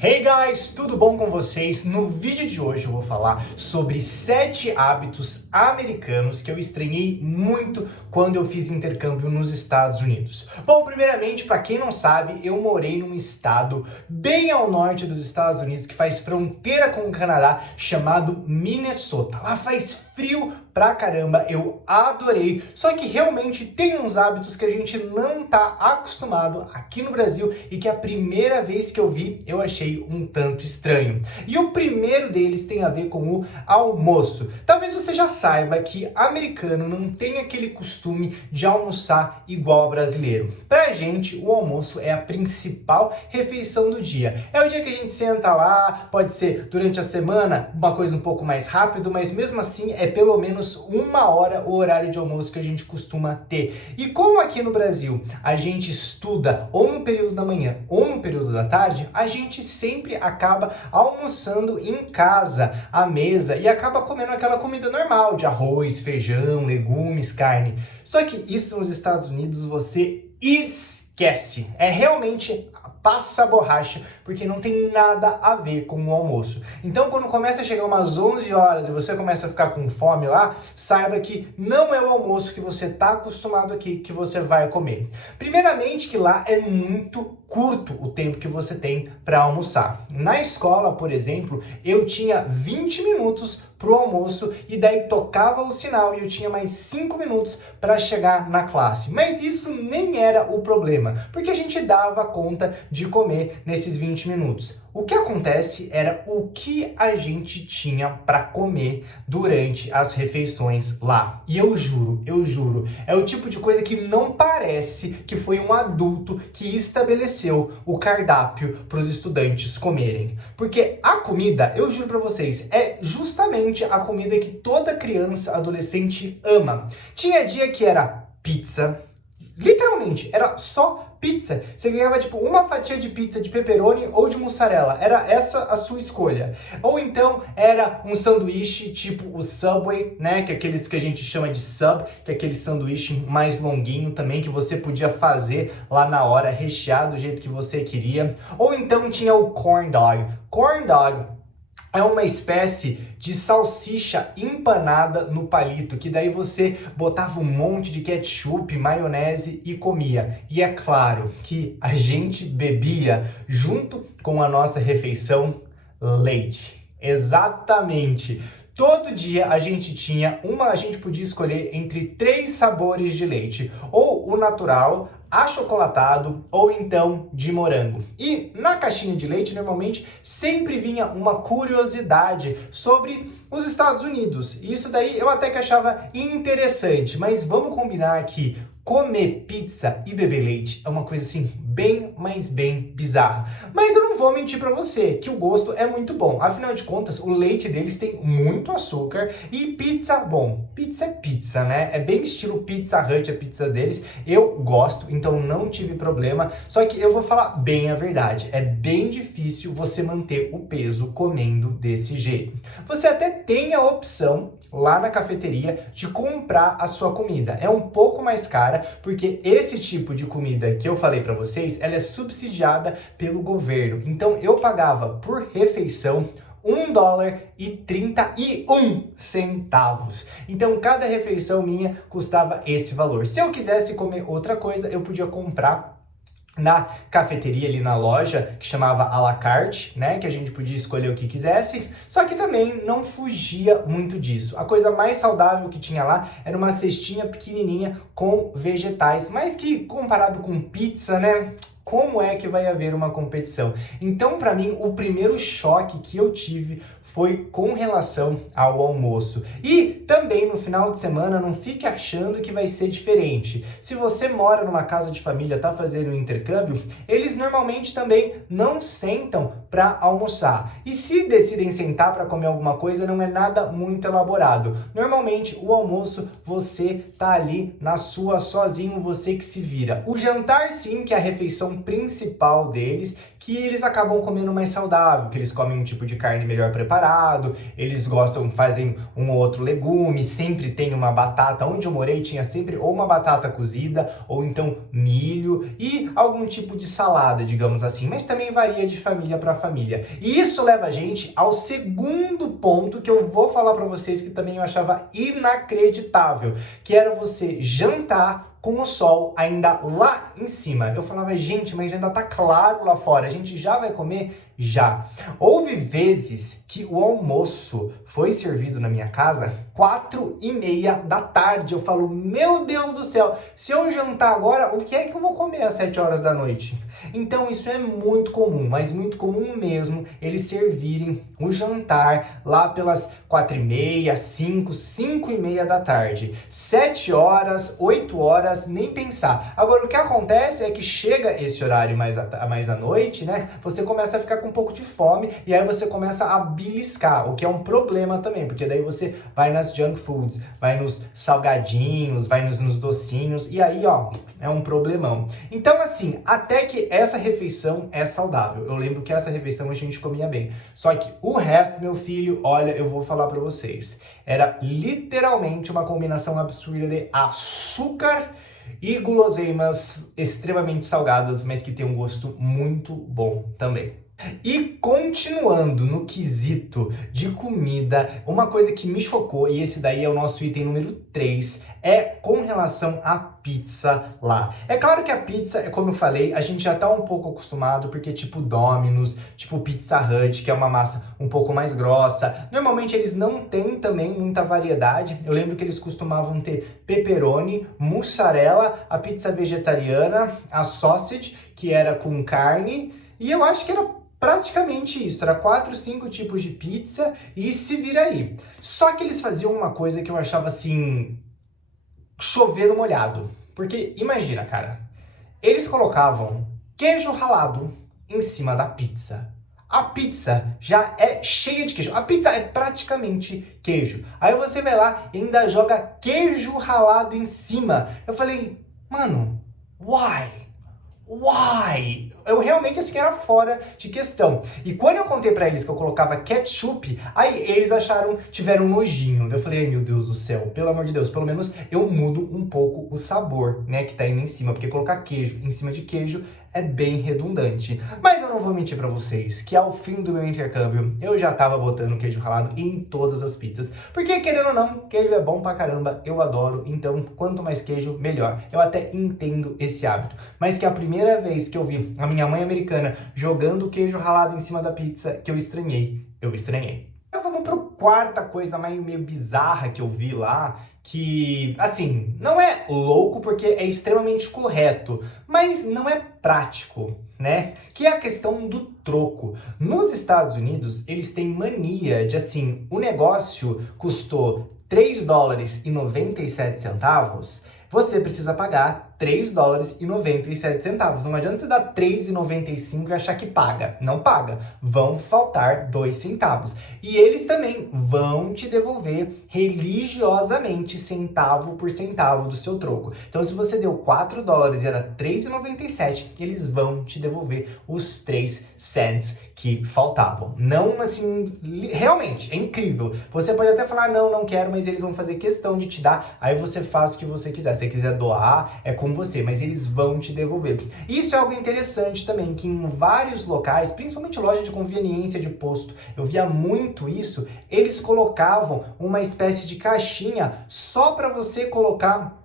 Hey guys, tudo bom com vocês? No vídeo de hoje eu vou falar sobre 7 hábitos americanos que eu estranhei muito quando eu fiz intercâmbio nos Estados Unidos. Bom, primeiramente, para quem não sabe, eu morei num estado bem ao norte dos Estados Unidos que faz fronteira com o Canadá, chamado Minnesota. Lá faz frio pra caramba, eu adorei, só que realmente tem uns hábitos que a gente não tá acostumado aqui no Brasil e que a primeira vez que eu vi, eu achei um tanto estranho. E o primeiro deles tem a ver com o almoço. Talvez você já saiba que americano não tem aquele costume de almoçar igual ao brasileiro. Pra gente, o almoço é a principal refeição do dia. É o dia que a gente senta lá, pode ser durante a semana, uma coisa um pouco mais rápido, mas mesmo assim é pelo menos 1 hora o horário de almoço que a gente costuma ter. E como aqui no Brasil a gente estuda ou no período da manhã ou no período da tarde, a gente sempre acaba almoçando em casa, à mesa, e acaba comendo aquela comida normal de arroz, feijão, legumes, carne. Só que isso nos Estados Unidos você esquece. É realmente passa borracha, porque não tem nada a ver com o almoço. Então, quando começa a chegar umas 11 horas e você começa a ficar com fome lá, saiba que não é o almoço que você está acostumado aqui que você vai comer. Primeiramente, que lá é muito curto o tempo que você tem para almoçar. Na escola, por exemplo, eu tinha 20 minutos pro almoço e daí tocava o sinal e eu tinha mais 5 minutos para chegar na classe. Mas isso nem era o problema, porque a gente dava conta de comer nesses 20 minutos. O que acontece era o que a gente tinha para comer durante as refeições lá. E eu juro, é o tipo de coisa que não parece que foi um adulto que estabeleceu o cardápio para os estudantes comerem. Porque a comida, eu juro para vocês, é justamente a comida que toda criança, adolescente ama. Tinha dia que era pizza, literalmente, era só pizza. Você ganhava tipo uma fatia de pizza de pepperoni ou de mussarela. Era essa a sua escolha. Ou então era um sanduíche tipo o Subway, né? Que é aqueles que a gente chama de sub, que é aquele sanduíche mais longuinho também que você podia fazer lá na hora, recheado do jeito que você queria. Ou então tinha o corn dog. Corn dog é uma espécie de salsicha empanada no palito, que daí você botava um monte de ketchup, maionese e comia. E é claro que a gente bebia, junto com a nossa refeição, leite. Exatamente. Todo dia a gente podia escolher entre 3 sabores de leite, ou o natural, achocolatado ou então de morango. E na caixinha de leite, normalmente, sempre vinha uma curiosidade sobre os Estados Unidos. E isso daí eu até que achava interessante, mas vamos combinar que comer pizza e beber leite é uma coisa assim bem, mas bem bizarra. Mas eu não vou mentir pra você que o gosto é muito bom. Afinal de contas, o leite deles tem muito açúcar e pizza, bom, pizza é pizza, né? É bem estilo Pizza Hut a pizza deles. Eu gosto, então não tive problema. Só que eu vou falar bem a verdade. É bem difícil você manter o peso comendo desse jeito. Você até tem a opção lá na cafeteria de comprar a sua comida. É um pouco mais cara, porque esse tipo de comida que eu falei para vocês, ela é subsidiada pelo governo. Então eu pagava por refeição $1,31. Então cada refeição minha custava esse valor. Se eu quisesse comer outra coisa, eu podia comprar na cafeteria ali na loja, que chamava à la carte, né, que a gente podia escolher o que quisesse, só que também não fugia muito disso. A coisa mais saudável que tinha lá era uma cestinha pequenininha com vegetais, mas que comparado com pizza, né, como é que vai haver uma competição? Então, para mim, o primeiro choque que eu tive foi com relação ao almoço. E também no final de semana, não fique achando que vai ser diferente. Se você mora numa casa de família, tá fazendo um intercâmbio, eles normalmente também não sentam para almoçar. E se decidem sentar para comer alguma coisa, não é nada muito elaborado. Normalmente, o almoço, você tá ali na sua, sozinho, você que se vira. O jantar, sim, que é a refeição principal deles, que eles acabam comendo mais saudável, que eles comem um tipo de carne melhor preparado, eles gostam, fazem um ou outro legume, sempre tem uma batata, onde eu morei tinha sempre ou uma batata cozida, ou então milho e algum tipo de salada, digamos assim, mas também varia de família para família. E isso leva a gente ao segundo ponto que eu vou falar para vocês que também eu achava inacreditável, que era você jantar com o sol ainda lá em cima. Eu falava, gente, mas ainda tá claro lá fora, a gente já vai comer? Já. Houve vezes que o almoço foi servido na minha casa 4:30 da tarde. Eu falo, meu Deus do céu, se eu jantar agora, o que é que eu vou comer às 7 horas da noite? Então isso é muito comum, mas muito comum mesmo, eles servirem o jantar lá pelas 4:30, 5:30 da tarde. 7 horas, 8 horas, nem pensar. Agora, o que acontece é que chega esse horário mais à noite, né? Você começa a ficar com um pouco de fome e aí você começa a beliscar, o que é um problema também, porque daí você vai nas junk foods, vai nos salgadinhos, vai nos docinhos e aí, ó, é um problemão. Então, assim, até que essa refeição é saudável. Eu lembro que essa refeição a gente comia bem. Só que o resto, meu filho, olha, eu vou falar pra vocês. Era literalmente uma combinação absurda de açúcar e guloseimas extremamente salgadas, mas que tem um gosto muito bom também. E continuando no quesito de comida, uma coisa que me chocou, e esse daí é o nosso item número 3, é com relação à pizza lá. É claro que a pizza, como eu falei, a gente já tá um pouco acostumado, porque tipo Domino's, tipo Pizza Hut, que é uma massa um pouco mais grossa. Normalmente eles não têm também muita variedade. Eu lembro que eles costumavam ter pepperoni, mussarela, a pizza vegetariana, a sausage, que era com carne, e eu acho que era praticamente isso, era 4, 5 tipos de pizza e se vira aí. Só que eles faziam uma coisa que eu achava assim, chover no molhado. Porque imagina, cara, eles colocavam queijo ralado em cima da pizza. A pizza já é cheia de queijo. A pizza é praticamente queijo. Aí você vai lá e ainda joga queijo ralado em cima. Eu falei, mano, why? Why? Eu realmente assim era fora de questão. E quando eu contei pra eles que eu colocava ketchup, aí eles tiveram um nojinho. Eu falei, ai meu Deus do céu, pelo amor de Deus, pelo menos eu mudo um pouco o sabor, né, que tá indo em cima, porque colocar queijo em cima de queijo é bem redundante. Mas eu não vou mentir pra vocês, que ao fim do meu intercâmbio, eu já tava botando queijo ralado em todas as pizzas. Porque, querendo ou não, queijo é bom pra caramba, eu adoro, então quanto mais queijo, melhor. Eu até entendo esse hábito. Mas que a primeira vez que eu vi a minha mãe americana jogando queijo ralado em cima da pizza, que eu estranhei. Então vamos para a quarta coisa meio bizarra que eu vi lá, que, assim, não é louco porque é extremamente correto, mas não é prático, né? Que é a questão do troco. Nos Estados Unidos, eles têm mania de, assim, o negócio custou $3,97, você precisa pagar $3,97. Não adianta você dar R$3,95 e achar que paga. Não paga. Vão faltar 2 centavos. E eles também vão te devolver religiosamente centavo por centavo do seu troco. Então, se você deu $4 e era R$3,97, eles vão te devolver os 3 cents que faltavam. Não, assim, realmente, é incrível. Você pode até falar, não quero, mas eles vão fazer questão de te dar, aí você faz o que você quiser. Se você quiser doar, é com você, mas eles vão te devolver. Isso é algo interessante também, que em vários locais, principalmente loja de conveniência de posto, eu via muito isso, eles colocavam uma espécie de caixinha só para você colocar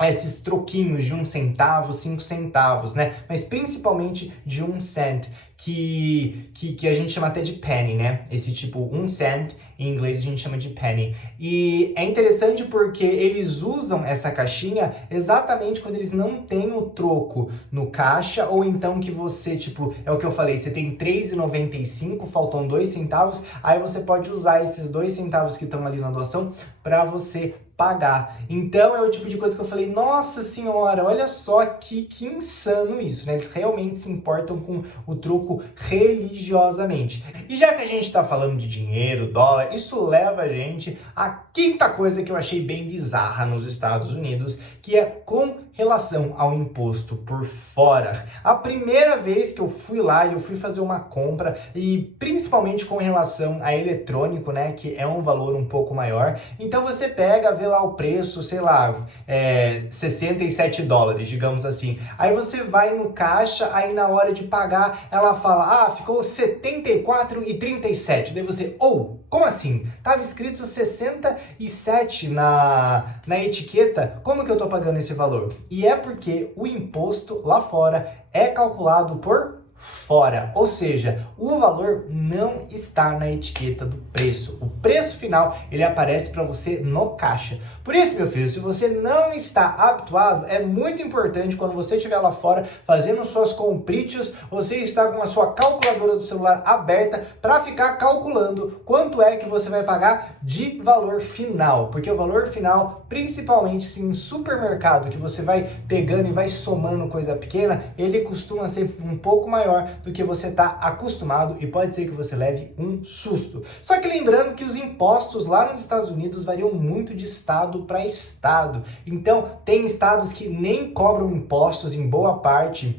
esses troquinhos de 1 centavo, 5 centavos, né? Mas principalmente de 1 cent, que a gente chama até de penny, né? Esse tipo 1 cent, em inglês a gente chama de penny. E é interessante porque eles usam essa caixinha exatamente quando eles não têm o troco no caixa, ou então que você, tipo, é o que eu falei, você tem R$3,95, faltam 2 centavos, aí você pode usar esses 2 centavos que estão ali na doação para você pagar. Então é o tipo de coisa que eu falei, nossa senhora, olha só que insano isso, né? Eles realmente se importam com o troco religiosamente. E já que a gente tá falando de dinheiro, dólar, isso leva a gente à quinta coisa que eu achei bem bizarra nos Estados Unidos, que é com relação ao imposto por fora, a primeira vez que eu fui lá e eu fui fazer uma compra, e principalmente com relação a eletrônico, né, que é um valor um pouco maior, então você pega, vê lá o preço, sei lá, $67, digamos assim. Aí você vai no caixa, aí na hora de pagar, ela fala, ficou 74,37. Daí você, como assim? Tava escrito 67 na etiqueta, como que eu tô pagando esse valor? E é porque o imposto lá fora é calculado por fora, ou seja, o valor não está na etiqueta do preço. O preço final, ele aparece para você no caixa. Por isso, meu filho, se você não está habituado, é muito importante quando você estiver lá fora fazendo suas compritas, você está com a sua calculadora do celular aberta para ficar calculando quanto é que você vai pagar de valor final, porque o valor final, principalmente se em supermercado, que você vai pegando e vai somando coisa pequena, ele costuma ser um pouco maior do que você está acostumado e pode ser que você leve um susto. Só que lembrando que os impostos lá nos Estados Unidos variam muito de estado para estado. Então, tem estados que nem cobram impostos em boa parte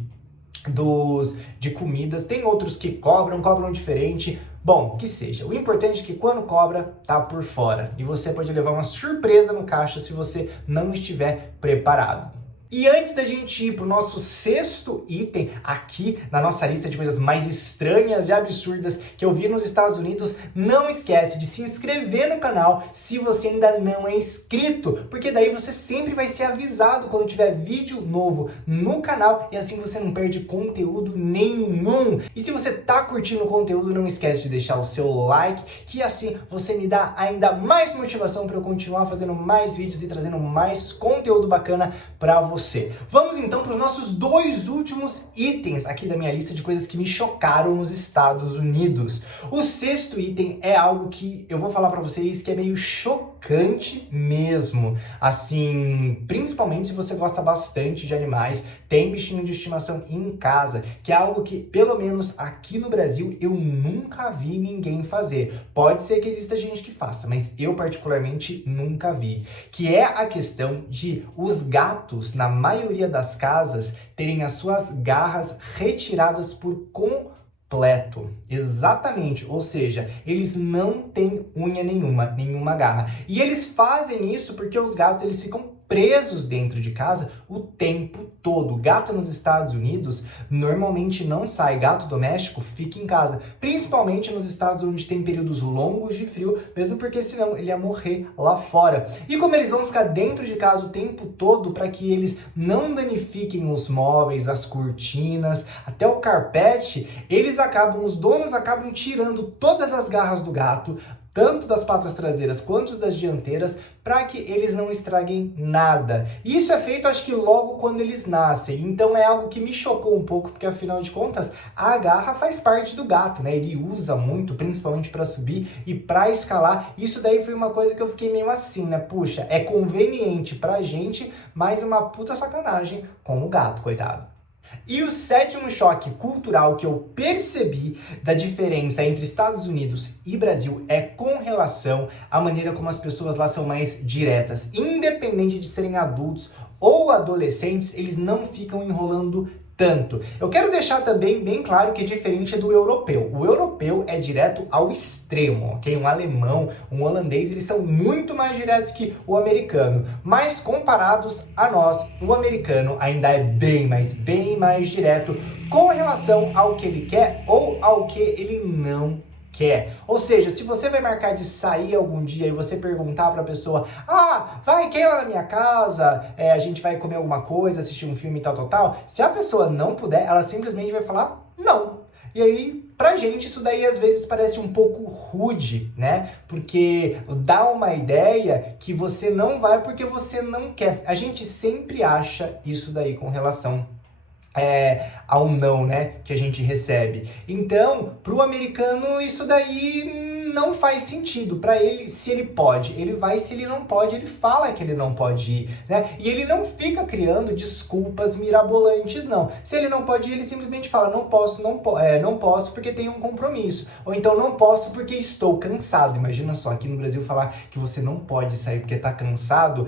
de comidas, tem outros que cobram diferente. Bom, que seja. O importante é que quando cobra, tá por fora. E você pode levar uma surpresa no caixa se você não estiver preparado. E antes da gente ir para o nosso sexto item aqui na nossa lista de coisas mais estranhas e absurdas que eu vi nos Estados Unidos, não esquece de se inscrever no canal se você ainda não é inscrito, porque daí você sempre vai ser avisado quando tiver vídeo novo no canal e assim você não perde conteúdo nenhum. E se você tá curtindo o conteúdo, não esquece de deixar o seu like, que assim você me dá ainda mais motivação para eu continuar fazendo mais vídeos e trazendo mais conteúdo bacana para você. Vamos então para os nossos dois últimos itens aqui da minha lista de coisas que me chocaram nos Estados Unidos. O sexto item é algo que eu vou falar para vocês que é meio chocante mesmo. Assim, principalmente se você gosta bastante de animais, tem bichinho de estimação em casa, que é algo que, pelo menos aqui no Brasil, eu nunca vi ninguém fazer. Pode ser que exista gente que faça, mas eu particularmente nunca vi. Que é a questão de os gatos, na maioria das casas, terem as suas garras retiradas por completo. Exatamente, ou seja, eles não têm unha nenhuma garra. E eles fazem isso porque os gatos, eles ficam presos dentro de casa o tempo todo. Gato nos Estados Unidos normalmente não sai, gato doméstico fica em casa, principalmente nos estados onde tem períodos longos de frio, mesmo porque senão ele ia morrer lá fora. E como eles vão ficar dentro de casa o tempo todo para que eles não danifiquem os móveis, as cortinas, até o carpete, os donos acabam tirando todas as garras do gato, tanto das patas traseiras quanto das dianteiras, para que eles não estraguem nada. E isso é feito, acho que logo quando eles nascem. Então é algo que me chocou um pouco, porque afinal de contas, a garra faz parte do gato, né? Ele usa muito, principalmente para subir e para escalar. Isso daí foi uma coisa que eu fiquei meio assim, né? Puxa, é conveniente pra gente, mas uma puta sacanagem com o gato, coitado. E o sétimo choque cultural que eu percebi da diferença entre Estados Unidos e Brasil é com relação à maneira como as pessoas lá são mais diretas. Independente de serem adultos ou adolescentes, eles não ficam enrolando tanto. Eu quero deixar também bem claro que é diferente do europeu. O europeu é direto ao extremo, ok? Um alemão, um holandês, eles são muito mais diretos que o americano. Mas comparados a nós, o americano ainda é bem mais direto com relação ao que ele quer ou ao que ele não quer. Ou seja, se você vai marcar de sair algum dia e você perguntar pra pessoa, quer ir lá na minha casa, a gente vai comer alguma coisa, assistir um filme e tal, se a pessoa não puder, ela simplesmente vai falar não. E aí, pra gente, isso daí às vezes parece um pouco rude, né? Porque dá uma ideia que você não vai porque você não quer. A gente sempre acha isso daí com relação ao não, né, que a gente recebe. Então, pro americano, isso daí não faz sentido. Para ele, se ele pode, ele vai, se ele não pode, ele fala que ele não pode ir, né? E ele não fica criando desculpas mirabolantes, não. Se ele não pode ir, ele simplesmente fala, não posso, não posso porque tenho um compromisso. Ou então, não posso porque estou cansado. Imagina só, aqui no Brasil falar que você não pode sair porque tá cansado,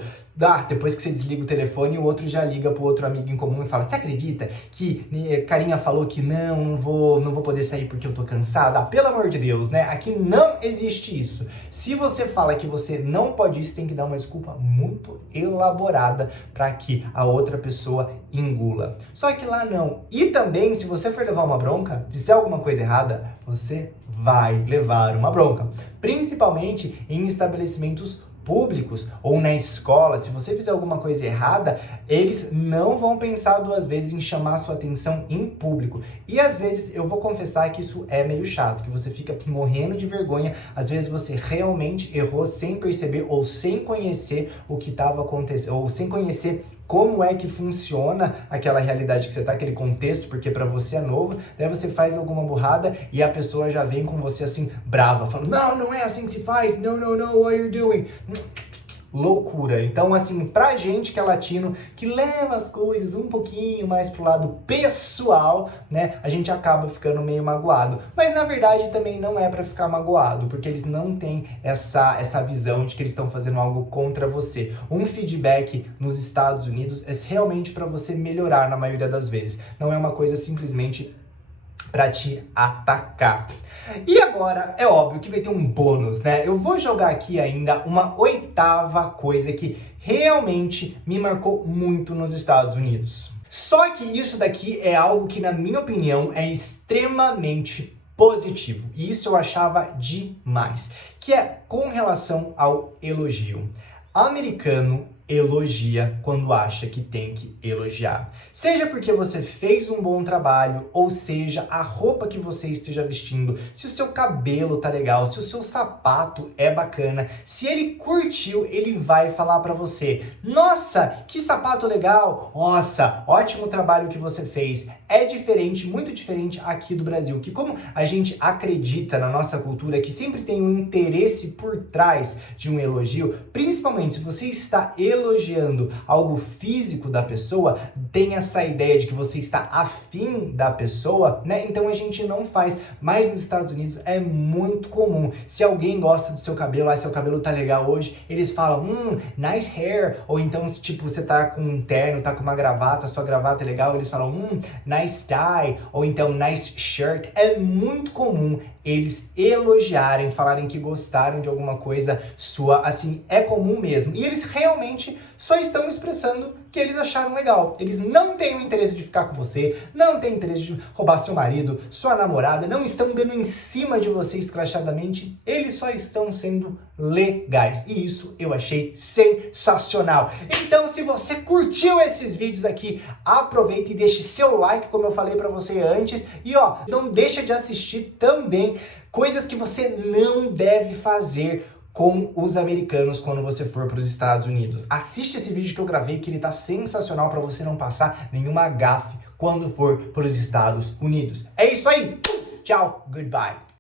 depois que você desliga o telefone, o outro já liga pro outro amigo em comum e fala, você acredita que carinha falou que não vou poder sair porque eu tô cansada? Pelo amor de Deus, né? Aqui não existe isso. Se você fala que você não pode ir, você tem que dar uma desculpa muito elaborada para que a outra pessoa engula. Só que lá não. E também, se você for levar uma bronca, fizer alguma coisa errada, você vai levar uma bronca. Principalmente em estabelecimentos públicos ou na escola. Se você fizer alguma coisa errada, eles não vão pensar duas vezes em chamar a sua atenção em público. E às vezes, eu vou confessar que isso é meio chato, que você fica morrendo de vergonha, às vezes você realmente errou sem perceber ou sem conhecer o que estava acontecendo, ou sem conhecer como é que funciona aquela realidade que você tá, aquele contexto, porque para você é novo, daí você faz alguma burrada e a pessoa já vem com você assim, brava, falando, não é assim que se faz, no, what are you doing? Loucura. Então, assim, pra gente que é latino, que leva as coisas um pouquinho mais pro lado pessoal, né, a gente acaba ficando meio magoado. Mas, na verdade, também não é pra ficar magoado, porque eles não têm essa visão de que eles estão fazendo algo contra você. Um feedback nos Estados Unidos é realmente pra você melhorar na maioria das vezes. Não é uma coisa simplesmente para te atacar. E agora, é óbvio que vai ter um bônus, né? Eu vou jogar aqui ainda uma oitava coisa que realmente me marcou muito nos Estados Unidos. Só que isso daqui é algo que, na minha opinião, é extremamente positivo. E isso eu achava demais. Que é com relação ao elogio. Americano elogia quando acha que tem que elogiar. Seja porque você fez um bom trabalho, ou seja, a roupa que você esteja vestindo, se o seu cabelo tá legal, se o seu sapato é bacana, se ele curtiu, ele vai falar pra você, nossa, que sapato legal, nossa, ótimo trabalho que você fez. É diferente, muito diferente aqui do Brasil, que como a gente acredita na nossa cultura que sempre tem um interesse por trás de um elogio, principalmente se você está elogiando algo físico da pessoa, tem essa ideia de que você está afim da pessoa, né? Então a gente não faz. Mas nos Estados Unidos é muito comum. Se alguém gosta do seu cabelo, seu cabelo tá legal hoje, eles falam, nice hair. Ou então, se tipo, você tá com um terno, tá com uma gravata, sua gravata é legal, eles falam, nice tie. Ou então, nice shirt. É muito comum eles elogiarem, falarem que gostaram de alguma coisa sua, assim, é comum mesmo. E eles realmente só estão expressando que eles acharam legal. Eles não têm o interesse de ficar com você, não têm interesse de roubar seu marido, sua namorada, não estão dando em cima de você escrachadamente, eles só estão sendo legais. E isso eu achei sensacional. Então, se você curtiu esses vídeos aqui, aproveita e deixe seu like, como eu falei pra você antes. E não deixa de assistir também coisas que você não deve fazer com os americanos quando você for para os Estados Unidos. Assiste esse vídeo que eu gravei, que ele tá sensacional para você não passar nenhuma gafe quando for para os Estados Unidos. É isso aí! Tchau, goodbye!